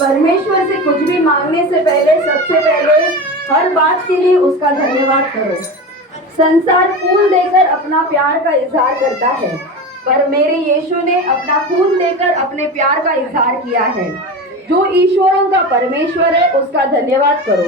परमेश्वर से कुछ भी मांगने से पहले सबसे पहले हर बात के लिए उसका धन्यवाद करो। संसार फूल देकर अपना प्यार का इजहार करता है, पर मेरे यीशु ने अपना खून देकर अपने प्यार का इजहार किया है। जो ईश्वरों का परमेश्वर है उसका धन्यवाद करो।